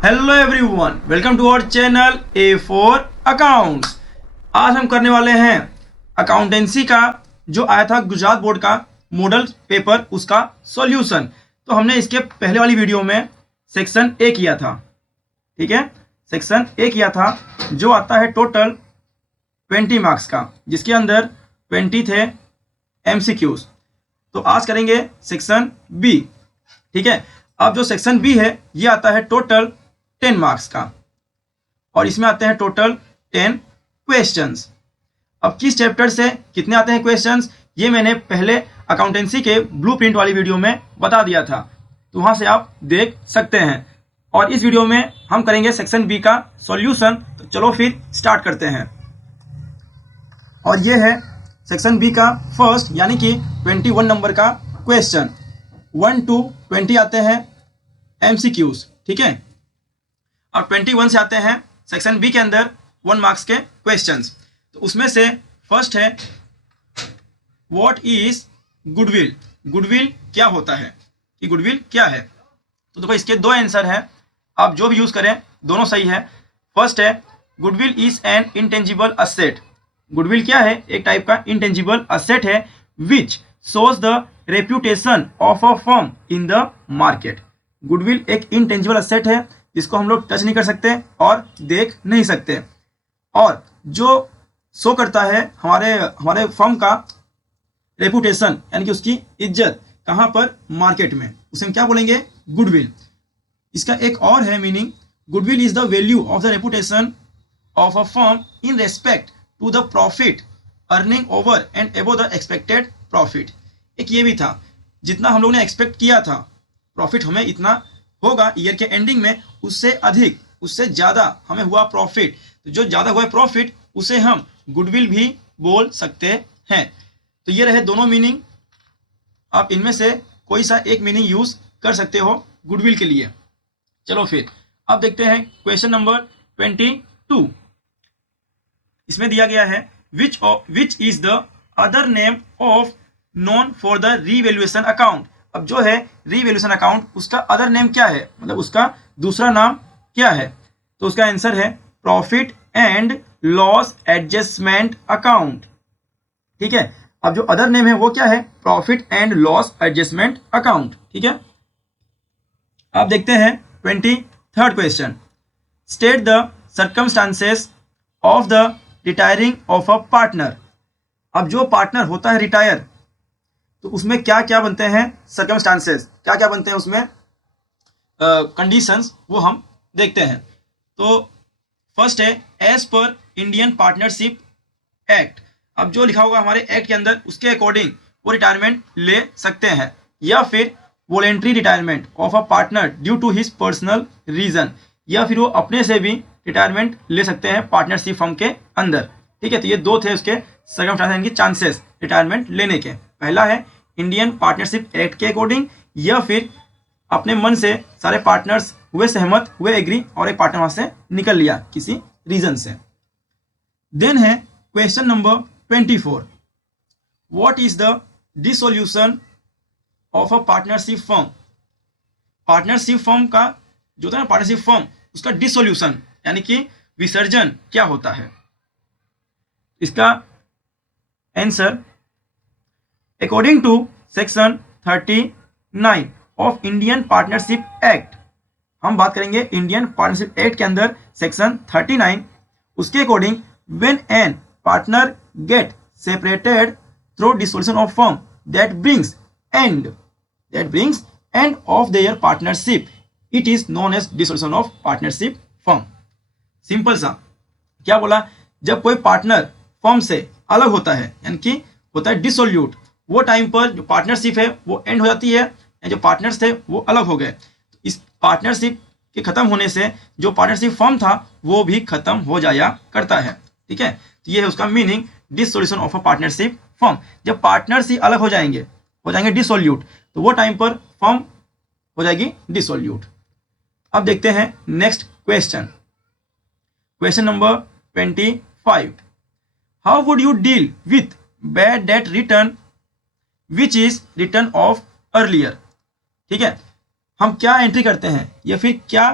Hello everyone, welcome to our channel A for accounts. आज हम करने वाले हैं अकाउंटेंसी का जो आया था गुजरात बोर्ड का मॉडल पेपर, उसका सॉल्यूशन। तो हमने इसके पहले वाली वीडियो में सेक्शन ए किया था, ठीक है। सेक्शन ए किया था जो आता है टोटल 20 मार्क्स का, जिसके अंदर 20 थे एमसीक्यूज। तो आज करेंगे सेक्शन बी, ठीक है। अब जो सेक्शन बी है ये आता है टोटल 10 मार्क्स का और इसमें आते हैं टोटल 10 क्वेश्चंस। अब किस चैप्टर से कितने आते हैं क्वेश्चंस ये मैंने पहले अकाउंटेंसी के ब्लूप्रिंट वाली वीडियो में बता दिया था, तो वहां से आप देख सकते हैं। और इस वीडियो में हम करेंगे सेक्शन बी का सॉल्यूशन। तो चलो फिर स्टार्ट करते हैं। और ये है सेक्शन बी का फर्स्ट यानी कि 21 नंबर का क्वेश्चन। 1 to 20 आते हैं एमसीक्यूज, ठीक है। अब 21 से आते हैं सेक्शन बी के अंदर 1 मार्क्स के क्वेश्चंस। तो उसमें से फर्स्ट है व्हाट इज गुडविल। गुडविल क्या होता है, कि गुडविल क्या है। तो देखो इसके दो आंसर है, आप जो भी यूज करें दोनों सही है। फर्स्ट है goodwill is an intangible asset. Goodwill क्या है, एक टाइप का इंटेंजिबल असेट है which shows the reputation of a firm in the market. Goodwill एक इंटेंजिबल असेट है जिसको हम लोग टच नहीं कर सकते और देख नहीं सकते, और जो शो करता है हमारे फर्म का रेपुटेशन यानी कि उसकी इज्जत कहाँ पर, मार्केट में, उसे हम क्या बोलेंगे, गुडविल। इसका एक और है meaning, goodwill is the value of the reputation of a firm in respect to the profit earning over and above the expected profit. एक ये भी था, जितना हम लोग ने एक्सपेक्ट किया था प्रॉफिट हमें इतना होगा ईयर के एंडिंग में, उससे अधिक उससे ज़्यादा हमें हुआ प्रॉफिट। तो जो ज़्यादा हुआ प्रॉफिट उसे हम गुडविल भी बोल सकते हैं। तो ये रहे दोनों मीनिंग, आप इनमें से कोई सा एक मीनिंग यूज कर सकते हो गुडविल के लिए। चलो फिर अब देखते हैं क्वेश्चन नंबर 22। इसमें दिया गया है which is the other name of known for the revaluation account. अब जो है रीवैल्यूएशन अकाउंट, उसका अदर नेम क्या है, मतलब उसका दूसरा नाम क्या है। तो उसका आंसर है profit and loss adjustment account, ठीक है। अब जो अदर नेम है वो क्या है, profit and loss adjustment account, ठीक है। अब देखते हैं 23rd question. State the circumstances of the retiring of a partner. अब जो पार्टनर होता है रिटायर, तो उसमें क्या क्या बनते हैं सर्कमस्टांसेस, क्या क्या बनते हैं उसमें कंडीशंस, वो हम देखते हैं। तो फर्स्ट है as per Indian partnership act. अब जो लिखा होगा हमारे एक्ट के अंदर उसके अकॉर्डिंग वो रिटायरमेंट ले सकते हैं, या फिर voluntary retirement of a partner due to his personal reason, या फिर वो अपने से भी रिटायरमेंट ले सकते हैं पार्टनरशिप फर्म के अंदर, ठीक है। तो ये दो थे उसके सर्कमस्टांसेस की चांसेस रिटायरमेंट लेने के। पहला है इंडियन पार्टनरशिप एक्ट के अकॉर्डिंग, या फिर अपने मन से सारे पार्टनर्स हुए सहमत हुए एग्री और एक पार्टनर वहां से निकल लिया किसी रीजन से। देन है question number 24। What is the dissolution of a partnership firm. Partnership firm का जो होता है ना, पार्टनरशिप फर्म, उसका डिसोल्यूशन यानी कि विसर्जन क्या होता है। इसका आंसर अकॉर्डिंग टू सेक्शन 39 ऑफ इंडियन पार्टनरशिप एक्ट, हम बात करेंगे इंडियन पार्टनरशिप एक्ट के अंदर सेक्शन 39, उसके according when an partner get separated through dissolution of firm that brings end of their partnership, it is known as dissolution of partnership firm. Simple सा क्या बोला, जब कोई पार्टनर फर्म से अलग होता है यानी कि होता है डिसोल्यूट, वो टाइम पर जो पार्टनरशिप है वो एंड हो जाती है, जो पार्टनर्स थे वो अलग हो गए। इस पार्टनरशिप के खत्म होने से जो पार्टनरशिप फर्म था वो भी खत्म हो जाया करता है, ठीक है। तो ये है उसका meaning, dissolution of a partnership firm. जब पार्टनर्स ही अलग हो जाएंगे डिसोल्यूट, तो वो टाइम पर फर्म हो जाएगी डिसोल्यूट। अब देखते हैं next question, question number 25। How would you deal with bad debt return which is return of earlier, ठीक है। हम क्या एंट्री करते हैं या फिर क्या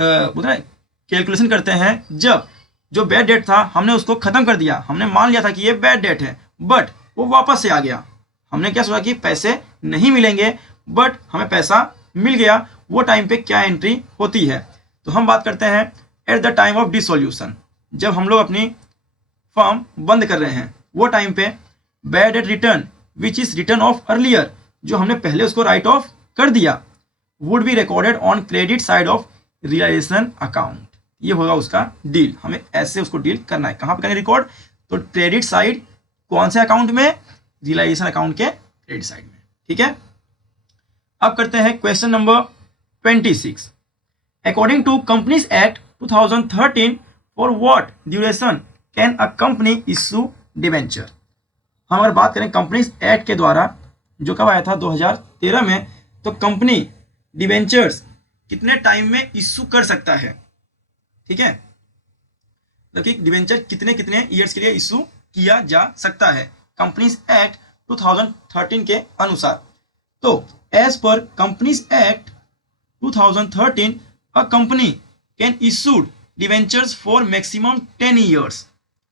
बोलते हैं कैलकुलेशन करते हैं, जब जो बैड डेट था हमने उसको ख़त्म कर दिया, हमने मान लिया था कि ये बैड डेट है, बट वो वापस से आ गया, हमने क्या सोचा कि पैसे नहीं मिलेंगे, बट हमें पैसा मिल गया, वो टाइम पे क्या एंट्री होती है? तो हम बात करते हैं at the time of dissolution, जब हम लोग अपनी फर्म बंद कर रहे हैं, वो टाइम पे bad debt return which is return of earlier, जो हमने पहले उसको राइट ऑफ कर दिया, would be recorded on credit side of realisation account. ये होगा उसका डील, हमें ऐसे उसको डील करना है। कहाँ पे करेंगे रिकॉर्ड? तो क्रेडिट साइड कौन से अकाउंट में? रियलाइजेशन अकाउंट के क्रेडिट साइड में। ठीक है, अब करते हैं question number 26। According to companies act 2013 for what duration can a company issue debenture? हम अगर बात करें कंपनीज एक्ट के द्वारा जो कब आया था 2013 में, तो कंपनी डिबेंचर्स कितने टाइम में इशू कर सकता है? ठीक है, मतलब कि डिबेंचर कितने कितने ईयर्स के लिए इशू किया जा सकता है कंपनीज एक्ट 2013 के अनुसार। तो as per companies act 2013 a company can issued debentures for maximum 10 years.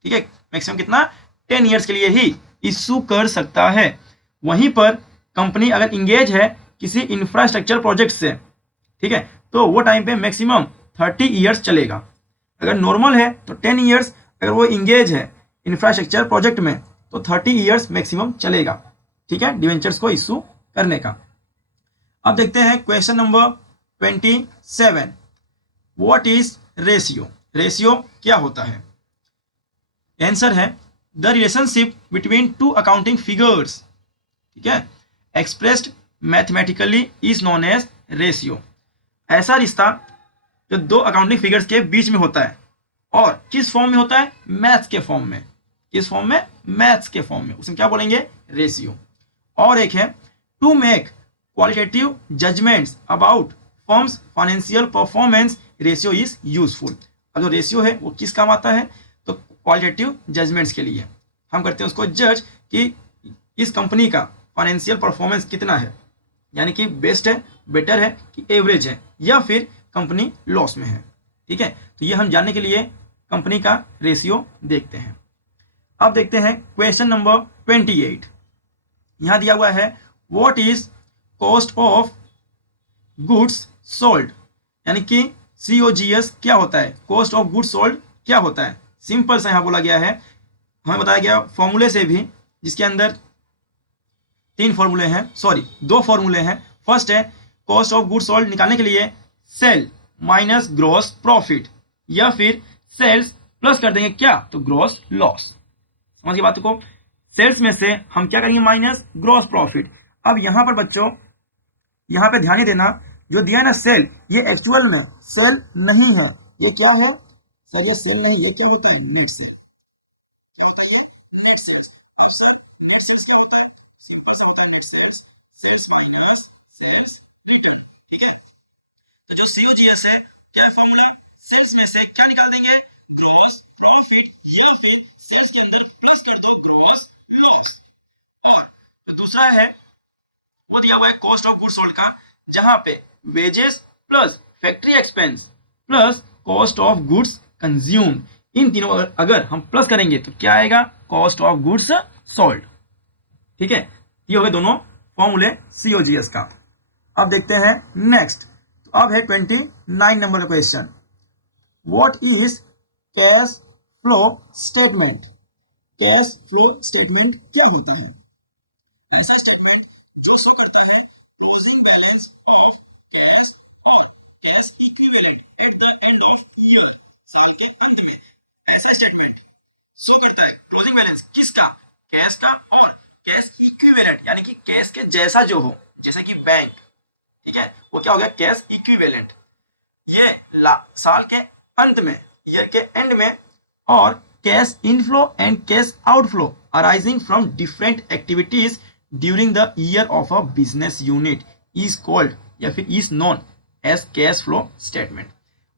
ठीक है, मैक्सिमम कितना? 10 ईयर्स के लिए ही इशू कर सकता है। वहीं पर कंपनी अगर इंगेज है किसी इंफ्रास्ट्रक्चर प्रोजेक्ट से, ठीक है, तो वो टाइम पे मैक्सिमम 30 ईयर्स चलेगा। अगर नॉर्मल है तो 10 ईयर्स, अगर वो इंगेज है इंफ्रास्ट्रक्चर प्रोजेक्ट में तो 30 ईयर्स मैक्सिमम चलेगा। ठीक है, डिवेंचर्स को इशू करने का। अब देखते हैं question number 27। What is ratio? Ratio क्या होता है? आंसर है the relationship between two accounting figures, ठीक है, expressed mathematically is known as ratio. ऐसा रिश्ता जो दो अकाउंटिंग फिगर्स के बीच में होता है, और किस फॉर्म में होता है? मैथ्स के फॉर्म में। किस फॉर्म में? मैथ्स के फॉर्म में। उसमें क्या बोलेंगे? रेशियो। और एक है to make qualitative judgements about firm's financial performance, ratio is useful. अब जो रेशियो है वो किस काम आता है? तो क्वालिटेटिव जजमेंट्स के लिए हम करते हैं उसको जज कि इस कंपनी का फाइनेंशियल परफॉर्मेंस कितना है, यानी कि बेस्ट है, बेटर है कि एवरेज है, या फिर कंपनी लॉस में है। ठीक है, तो ये हम जानने के लिए कंपनी का रेशियो देखते हैं। अब देखते हैं क्वेश्चन नंबर 28। यहां दिया हुआ है what is cost of goods sold, यानी कि COGS क्या होता है? कॉस्ट ऑफ गुड्स सोल्ड क्या होता है? सिंपल सा यहां बोला गया है, हमें बताया गया फॉर्मूले से भी, जिसके अंदर दो फॉर्मूले हैं। फर्स्ट है कॉस्ट ऑफ गुड्स सोल्ड निकालने के लिए सेल माइनस ग्रॉस प्रॉफिट, या फिर सेल्स प्लस कर देंगे क्या? तो ग्रॉस लॉस। समझिए बात को, सेल्स में से हम क्या करेंगे? Minus gross profit. अब यहां पर बच्चों, यहां पे ध्यान देना, जो दिया है ना सेल, ये एक्चुअल में सेल नहीं है। ये क्या है सर? ये सेल नहीं, ये क्या होता है? Net cell. COGS है क्या फॉर्मूला? सेल्स में से क्या निकाल देंगे? ग्रॉस प्रॉफिट, या फिर सेल्स के अंदर प्लेस कर दो ग्रॉस लॉस। और दूसरा है वो दिया हुआ है कॉस्ट ऑफ गुड्स सोल्ड का, जहां पे wages plus factory expense plus cost of goods consumed, इन तीनों अगर हम प्लस करेंगे तो क्या आएगा? Cost of goods sold. ठीक है, ये हो गए दोनों फॉर्मूले COGS का। अब देखते हैं नेक्स्ट। तो अब है 29 number question. What is cash flow statement? Cash flow statement क्या होता है? ऐसा स्टेटमेंट जो शो करता है क्लोजिंग बैलेंस ऑफ कैश और cash equivalent at the end of पूरे साल के अंत में। ऐसा स्टेटमेंट शो करता है क्लोजिंग बैलेंस किसका? कैश का, और कैश इक्विवेलेंट यानी कि कैश के जैसा जो हो, जैसा कि बैंक, ठीक है, वो क्या हो गया? Cash equivalent. ये साल के अंत में, ईयर के एंड में, और cash inflow and cash outflow arising from different activities during the year of a business unit is called, या फिर is known as cash flow statement.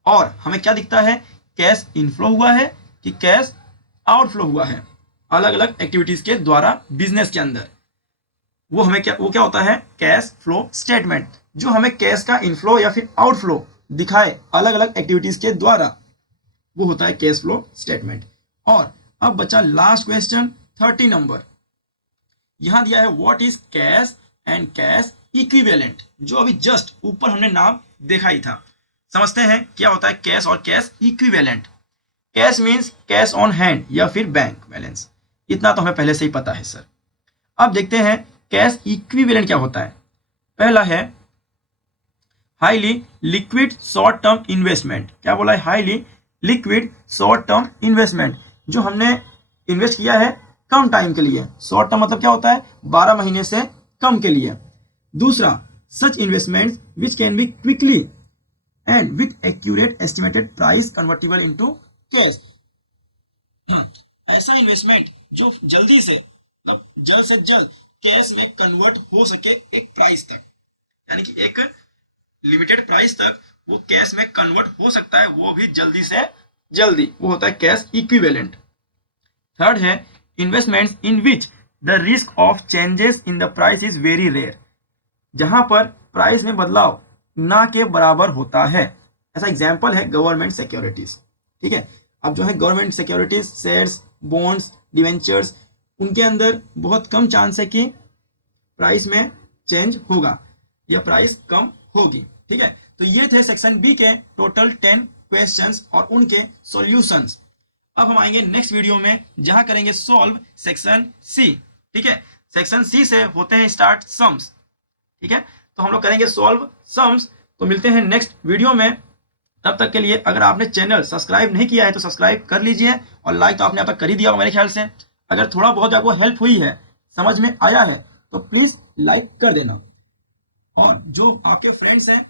और हमें क्या दिखता है? कैश इनफ्लो हुआ है कि कैश आउटफ्लो हुआ है, अलग अलग एक्टिविटीज के द्वारा बिजनेस के अंदर। वो क्या होता है? कैश फ्लो स्टेटमेंट, जो हमें कैश का इनफ्लो या फिर आउटफ्लो दिखाए अलग अलग एक्टिविटीज के द्वारा, वो होता है कैश फ्लो स्टेटमेंट। और अब बचा लास्ट क्वेश्चन 30 नंबर। यहां दिया है what is cash and cash equivalent, जो अभी जस्ट ऊपर हमने नाम देखा ही था। समझते हैं क्या होता है कैश और cash equivalent. Cash means cash on hand या फिर बैंक बैलेंस, इतना तो हमें पहले से ही पता है सर। अब देखते हैं कैश इक्विवेलेंट क्या होता है। पहला है highly liquid short term investment. क्या बोला है? Highly liquid short term investment, जो हमने इन्वेस्ट किया है कम टाइम के लिए। शॉर्ट टर्म मतलब क्या होता है? 12 महीने से कम के लिए। दूसरा, such investments which can be quickly and with accurate estimated price convertible into cash. ऐसा इन्वेस्टमेंट जो जल्दी से, मतलब जल्द से जल्द कैश में कन्वर्ट हो सके एक प्राइस तक, यानी कि एक लिमिटेड प्राइस तक वो कैश में कन्वर्ट हो सकता है, वो भी जल्दी से जल्दी, वो होता है कैश इक्विवेलेंट। थर्ड है investments in which the risk of changes in the price is very rare, जहां पर प्राइस में बदलाव ना के बराबर होता है। ऐसा एग्जांपल है गवर्नमेंट सिक्योरिटीज। ठीक है, अब जो है government securities, shares, bonds, debentures, उनके अंदर बहुत कम चांस है कि प्राइस में चेंज होगा या प्राइस कम होगी। ठीक है, तो ये थे सेक्शन बी के टोटल 10 क्वेश्चंस और उनके सॉल्यूशंस। अब हम आएंगे नेक्स्ट वीडियो में, जहां करेंगे सॉल्व सेक्शन सी। ठीक है, सेक्शन सी से होते हैं स्टार्ट सम्स। ठीक है, तो हम लोग करेंगे सॉल्व सम्स। तो मिलते हैं नेक्स्ट वीडियो में, तब तक के लिए अगर आपने चैनल सब्सक्राइब नहीं किया है तो सब्सक्राइब कर लीजिए, और लाइक तो आपने अब तक कर ही दिया होगा मेरे ख्याल से। अगर थोड़ा बहुत आपको हेल्प हुई है, समझ में आया है, तो प्लीज लाइक कर देना, और जो आपके फ्रेंड्स हैं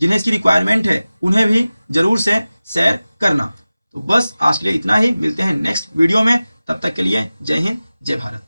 जिन्हें इसकी रिक्वायरमेंट है उन्हें भी जरूर से शेयर करना। तो बस आज के लिए इतना ही, मिलते हैं नेक्स्ट वीडियो में, तब तक के लिए जय हिंद जय भारत।